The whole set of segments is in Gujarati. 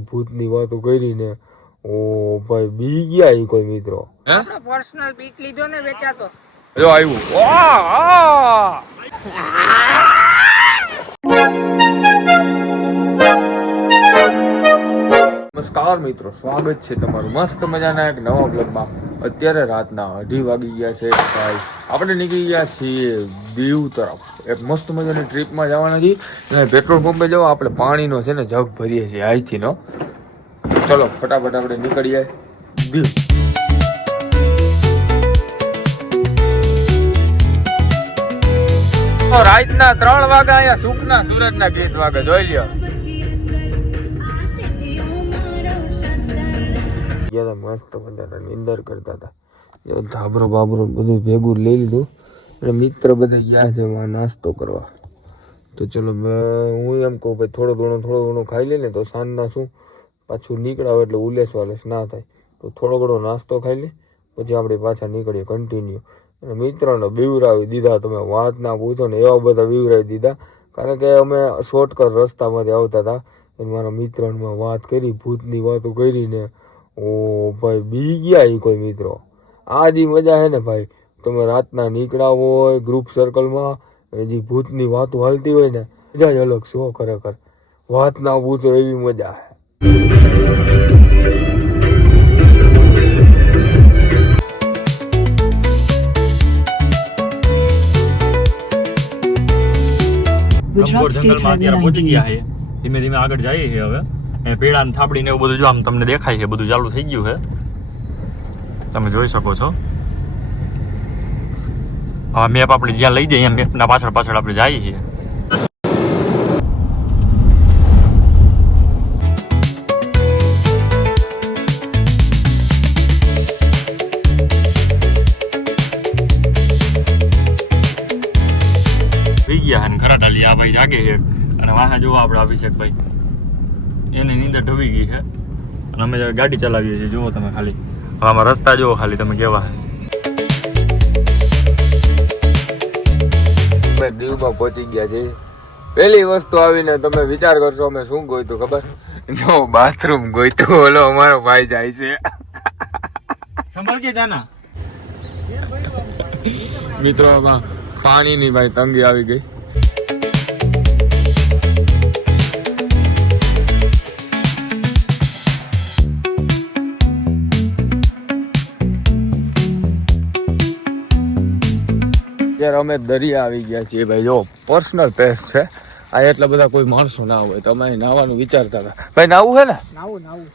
ભૂતની વાતો કરીને ઓ ભાઈ બી ગયા ઈ કોઈ મિત્રો? હે? પર્સનલ બીક લીધો ને વેચાતો. જો આવ્યું વાહ આ! નમસ્કાર મિત્રો સ્વાગત છે તમારું મસ્ત મજાના એક નવા બ્લોગમાં અત્યારે રાતના અઢી વાગી ગયા છે, ભાઈ. આપણે નીકળી ગયા છીએ દીવ તરફ. એક મસ્ત મજાની ટ્રીપમાં જવાના છીએ. અને પેટ્રોલ પંપે જવા આપણે પાણીનો છે ને જગ ભરીએ છીએ અહીંથીનો. ચલો, ફટાફટ આપણે નીકળીએ દીવ. રાતના ત્રણ વાગે અહીંયા સુખના સુરતના ગીત વાગે. જોઈ લ્યો. ગયા મસ્ત બધા નિંદર કરતા હતા. ધાબરો બાબરો બધું ભેગું લઈ લીધું. અને મિત્ર બધા ગયા છે એમાં નાસ્તો કરવા. તો ચલો હું એમ કહું ભાઈ, થોડો ઘણો થોડો ઘણો ખાઈ લે ને તો સાંજના શું? પાછું નીકળાવે એટલે ઉલેસ વાલેસ ના થાય. તો થોડો ઘણો નાસ્તો ખાઈ લે, પછી આપણે પાછા નીકળીએ કન્ટિન્યુ અને મિત્રોને બીવરાવી દીધા તમે, વાત ના પૂછો ને એવા બધા બીવરાવી દીધા. કારણ કે અમે શોર્ટકટ રસ્તામાંથી આવતા હતા. અને મારા મિત્રોને વાત કરી, ભૂતની વાતો કરીને ઓ ભાઈ બી ગયા એ કોઈ મિત્રો. આ જે મજા છે ને ભાઈ તમે રાતના નીકળ્યા હોય ગ્રુપ સર્કલમાં અને જે ભૂતની વાતો હાલતી હોય ને મજા જ અલગ શું ખરેખર. વાત ના પૂછો એવી મજા છે ગંભોર જંગલમાં અત્યારે પહોંચી ગયા છે. ધીમે ધીમે આગળ જઈએ છીએ હવે. એ પેડા ને થાબડી ને એવું બધું જો આમ તમને દેખાય છે, બધું ચાલુ થઈ ગયું છે. તમે જોઈ શકો છો. હવે મેપ આપણે જ્યાં લઈ જઈએ મેપના પાછળ પાછળ આપણે જઈએ છીએ. થઈ ગયા અને ખરાટા આ ભાઈ જાગે છે. અને વાહે જોવો આપણે અભિષેકભાઈ. એને નીંદર ઢવી ગઈ છે. અને અમે ગાડી ચલાવીએ છીએ. જુઓ તમે ખાલી. આમાં રસ્તા જુઓ ખાલી તમે કેવા અમે દીવમાં પહોંચી ગયા છે પહેલી વસ્તુ આવીને તમે વિચાર કરશો અમે શું ગોઈતું ખબર? જો બાથરૂમ ગોઈતું ઓલો અમારો ભાઈ જાય છે. સંભાળ કે જાના? મિત્રો પાણીની ભાઈ તંગી આવી ગઈ. અત્યારે અમે દરિયા આવી ગયા છીએ ભાઈ જો પર્સનલ પેસ છે. આ એટલા બધા કોઈ માણસો ના હોય તમે નાવાનું વિચારતા હતા. ભાઈ નાવું છે ને? નાવું નાવું.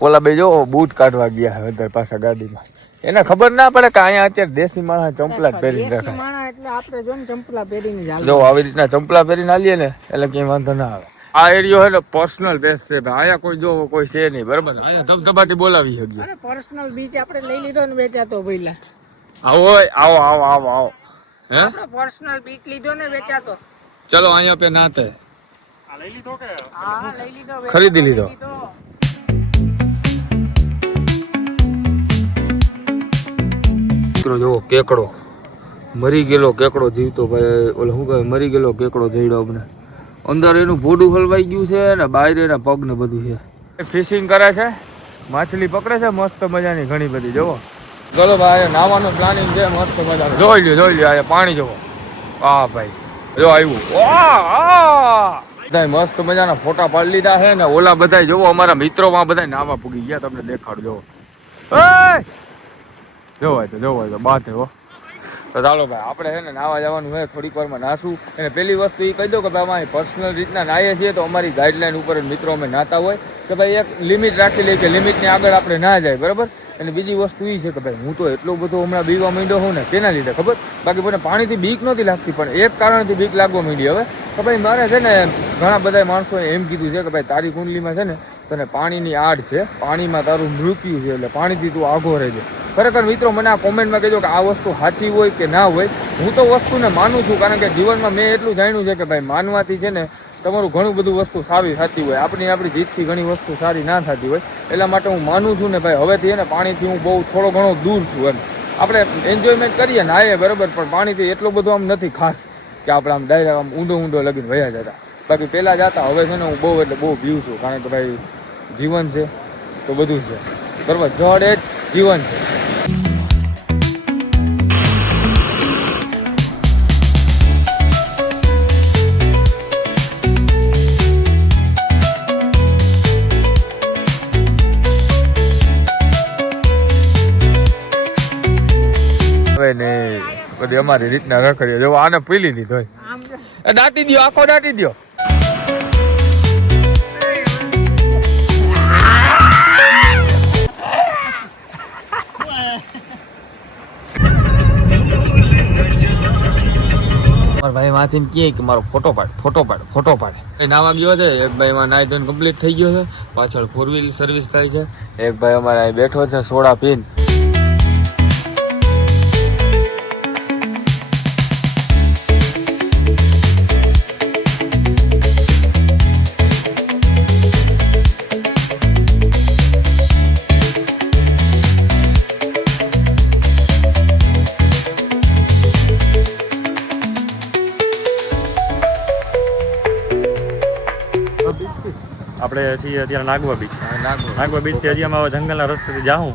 ઓલા બે જો બૂટ કાઢવા ગયા હવે અંદર પાછા ગાડીમાં. એને ખબર ના પડે કે અહીંયા અત્યારે દેશી માણસ ચંપલા પહેરીને દેશી એટલે આપણે જો ચંપલા પહેરીને જો આવી રીતના ચંપલા પહેરીને હાલીએ ને એટલે કઈ વાંધો ના આવે. આ એરિયો છે ને પર્સનલ બેસ છે ભાઈ. અહીંયા કોઈ જો કોઈ છે નહીં બરાબર? અહીંયા ધબધબાટી બોલાવી શકીએ પર્સનલ બીચ આપણે લઈ લીધો ને વેચાતો પહેલા આવો આવો આવો આવો આવો. હે? પર્સનલ બીચ લીધો ને વેચાતો. ચલો અહીંયા પે નાતે. લઈ લીધો કે? હા લઈ લીધો ખરીદી લીધો. મિત્રો જોવો કેકડો. મરી ગયેલો કેકડો જીવતો ભાઈ. ઓલો શું કહે મરી ગયેલો કેકડો જઈડો અમને. અંદર એનું ભોડું હલવાઈ ગયું છે ને બહાર એના પગ ને બધું છે. ફિશિંગ કરે છે. માછલી પકડે છે. મસ્ત મજાની ઘણી બધી. જોવો ચલો ભાઈ નાવાનું પ્લાનિંગ છે, મસ્ત મજાનું. જોઈ લ્યો જોઈ લ્યો આ પાણી જોવો. હા ભાઈ, જો આવ્યું. બધા મસ્ત મજાના ફોટા પાડી લીધા છે ને ઓલા બધાય જોવો, અમારા મિત્રોમાં બધાય નાવા પૂગી ગયા, તમને દેખાડ, જોવો! જોવાય તો જોવાય તો બાત હો. તો ચાલો ભાઈ, આપણે છે ને નાવા જવાનું હોય થોડીક વારમાં નાશું અને પહેલી વસ્તુ એ કહી દો કે ભાઈ, અમારી પર્સનલ રીતના નાહીએ છીએ, તો અમારી ગાઈડલાઈન ઉપર મિત્રો અમે નાતા હોય. કે ભાઈ, એક લિમિટ રાખી લઈએ કે લિમિટની આગળ આપણે ના જાય, બરાબર? અને બીજી વસ્તુ એ છે કે ભાઈ, હું તો એટલો બધો હમણાં બીવા માંડ્યો હોઉં ને તેના લીધે, ખબર? બાકી મને પાણીથી બીક નહોતી લાગતી, પણ એક કારણથી બીક લાગવા માંડી હવે. કે ભાઈ, મારે છે ને, ઘણા બધા માણસોએ એમ કીધું છે કે ભાઈ, તારી કુંડલીમાં છે ને, તને પાણીની આડ છે, પાણીમાં તારું મૃત્યુ છે, એટલે પાણીથી તું આઘો રહેજે. ખરેખર મિત્રો, મને આ કોમેન્ટમાં કહેજો કે આ વસ્તુ સાચી હોય કે ના હોય. હું તો વસ્તુને માનું છું, કારણ કે જીવનમાં મેં એટલું જાણ્યું છે કે ભાઈ, માનવાથી છે ને તમારું ઘણું બધું વસ્તુ સારી થતી હોય. આપણી આપણી જીતથી ઘણી વસ્તુ સારી ના થતી હોય. એટલા માટે હું માનું છું ને ભાઈ, હવેથી એને પાણીથી હું બહુ થોડો ઘણો દૂર છું એમ. આપણે એન્જોયમેન્ટ કરીએ ને આવીએ બરાબર, પણ પાણીથી એટલો બધો આમ નથી ખાસ કે આપણે આમ ડાયરેક્ટ આમ ઊંડો ઊંડો લગીને વયા જતા. બાકી પહેલાં જતા, હવે છે ને હું બહુ એટલે બહુ પીવું છું. કારણ કે ભાઈ, જીવન છે તો બધું છે. બરાબર? જળ એ જ જીવન છે. અમારી રીતના રખડ્યો જો આને પીલી લીધો દાટી દ્યો આખો દાટી દ્યો. મારા ભાઈ માથી કહે કે મારો ફોટો પાડ ફોટો પાડ ફોટો પાડ. નાવા ગયો છે? એક ભાઈ માં નાઈ ધોઈને કમ્પ્લીટ થઈ ગયો છે. પાછળ ફોર વ્હીલ સર્વિસ થાય છે. એક ભાઈ અમારે બેઠો છે સોડા પીન. આપણે છીએ અત્યારે નાગવા બીચ નાગો નાગવા બીચથી હજી અમે જંગલના રસ્તેથી જાઉં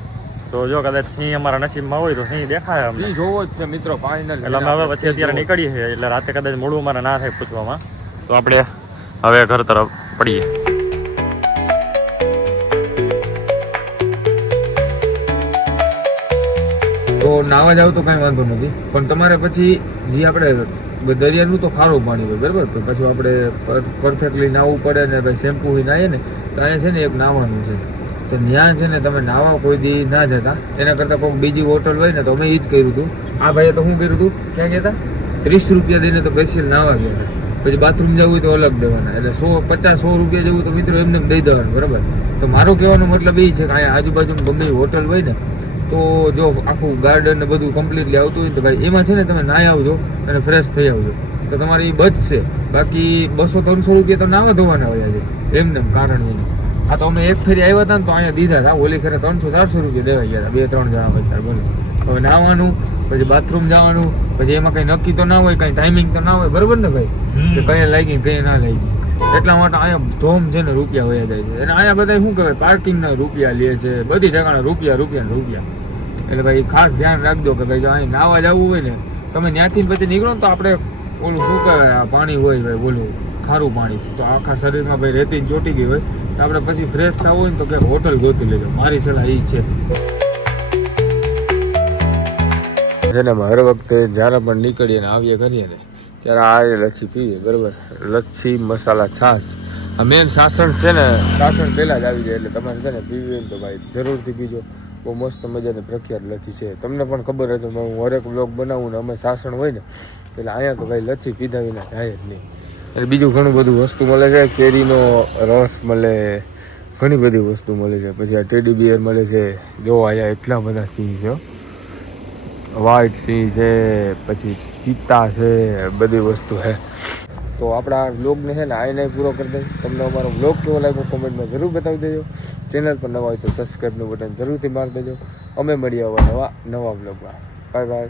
તો જો કદાચ સિંહ અમારા નસીબમાં હોય તો સિંહ દેખાય અમને. સિંહ જોવો જ છે મિત્રો ફાઇનલ એટલે અમે હવે પછી અત્યારે નીકળીએ છીએ એટલે રાતે કદાચ મોડું અમારે ના થાય પૂછવામાં. તો આપણે હવે ઘર તરફ પડીએ. તો નાવા જાવ તો કાંઈ વાંધો નથી. પણ તમારે પછી જે આપણે દરિયાનું તો ખારું પાણી હોય, બરાબર? તો પછી આપણે પરફેક્ટલી નાહવું પડે ને ભાઈ શેમ્પુ નાહીએ ને તો અહીંયા છે ને એક નાવાનું છે. તો ત્યાં છે ને તમે નાવા કોઈ દી ના જતા. એના કરતાં કોઈ બીજી હોટલ હોય ને તો અમે એ જ કર્યું હતું. આ ભાઈએ તો શું કર્યું હતું? ક્યાં ગયા ત્રીસ રૂપિયા દઈને તો સ્પેશિયલ નાવા ગયા પછી બાથરૂમ જવું હોય તો અલગ દેવાના. એટલે સો પચાસ, સો રૂપિયા જેવું તો મિત્રો એમને એમ દઈ દેવાનું, બરાબર? તો મારો કહેવાનો મતલબ એ છે કે અહીંયા આજુબાજુમાં ગમે હોટલ હોય ને તો જો આખું ગાર્ડન ને બધું કમ્પ્લીટલી આવતું હોય તો ભાઈ એમાં છે ને તમે નાહી આવજો અને ફ્રેશ થઈ આવજો. તો તમારી બચશે બાકી બસો ત્રણસો રૂપિયા તો નાવા ધોવાના હોય આજે. એમને એમ કારણ વિના આ તો અમે એક ફેરી આવ્યા હતા ને તો અહીંયા દીધા હતા. ઓલી ફેરે ત્રણસો ચારસો રૂપિયા દેવા ગયા હતા. બે ત્રણ જણા પૈસા બોલો. હવે નાવાનું પછી બાથરૂમ જવાનું પછી એમાં કંઈ નક્કી તો ના હોય કંઈ ટાઈમિંગ તો ના હોય. બરાબર ને ભાઈ? કે કઈ લાગી કઈ ના લાગી. એટલા માટે અહીંયા ધોમ છે ને રૂપિયા વયા જાય છે. અને અહીંયા બધા શું કહેવાય? પાર્કિંગના રૂપિયા લે છે. બધી ઠેકાણા રૂપિયા રૂપિયા રૂપિયા. એટલે ભાઈ ખાસ ધ્યાન રાખજો કે ભાઈ જો અહીં નાવા જવું હોય ને, તમે ત્યાંથી પછી નીકળો તો આપણે ઓલું શું કહેવાય પાણી હોય ભાઈ બોલું ખારું પાણી. તો આખા શરીરમાં ભાઈ રેતી ચોટી ગઈ હોય, તો આપણે પછી ફ્રેશ થવું હોય ને તો કે હોટલ ગોતી લેજો. મારી સલાહ એ છે. જેને હર વખતે જ્યારે પણ નીકળીએ ને આવીએ કરીએ ને, ત્યારે આ લચ્છી પીવીએ બરાબર? લચ્છી મસાલા, છાશ. આ મેન સાસણ છે ને, સાસણ પહેલાં જ આવી જાય, એટલે તમારે છે ને પીવી તો ભાઈ જરૂરથી પીજો. બહુ મસ્ત મજાની પ્રખ્યાત લથી છે. તમને પણ ખબર હતી હું હરેક બ્લોગ બનાવું ને અમે સાસણ હોય ને, એટલે અહીંયા તો ભાઈ લથી પીધા વિના થાય જ નહીં. એટલે બીજું ઘણું બધું વસ્તુ મળે છે, કેરીનો રસ મળે, ઘણી બધી વસ્તુ મળે છે. પછી આ ટેડી બિયર મળે છે, જો અહીંયા એટલા બધા સિંહ છે હો. વ્હાઈટ સિંહ છે, પછી ચિત્તા છે, બધી વસ્તુ છે. તો આપણા બ્લોગને છે ને આઈને પૂરો કરી દઈએ તમને અમારો બ્લોગ કેવો લાગ્યો કોમેન્ટમાં જરૂર બતાવી દેજો. ચેનલ પર નવા હોય તો સબસ્ક્રાઈબનું બટન જરૂરથી મારી દેજો. અમે મળીએ હવે નવા નવા બ્લોગમાં બાય બાય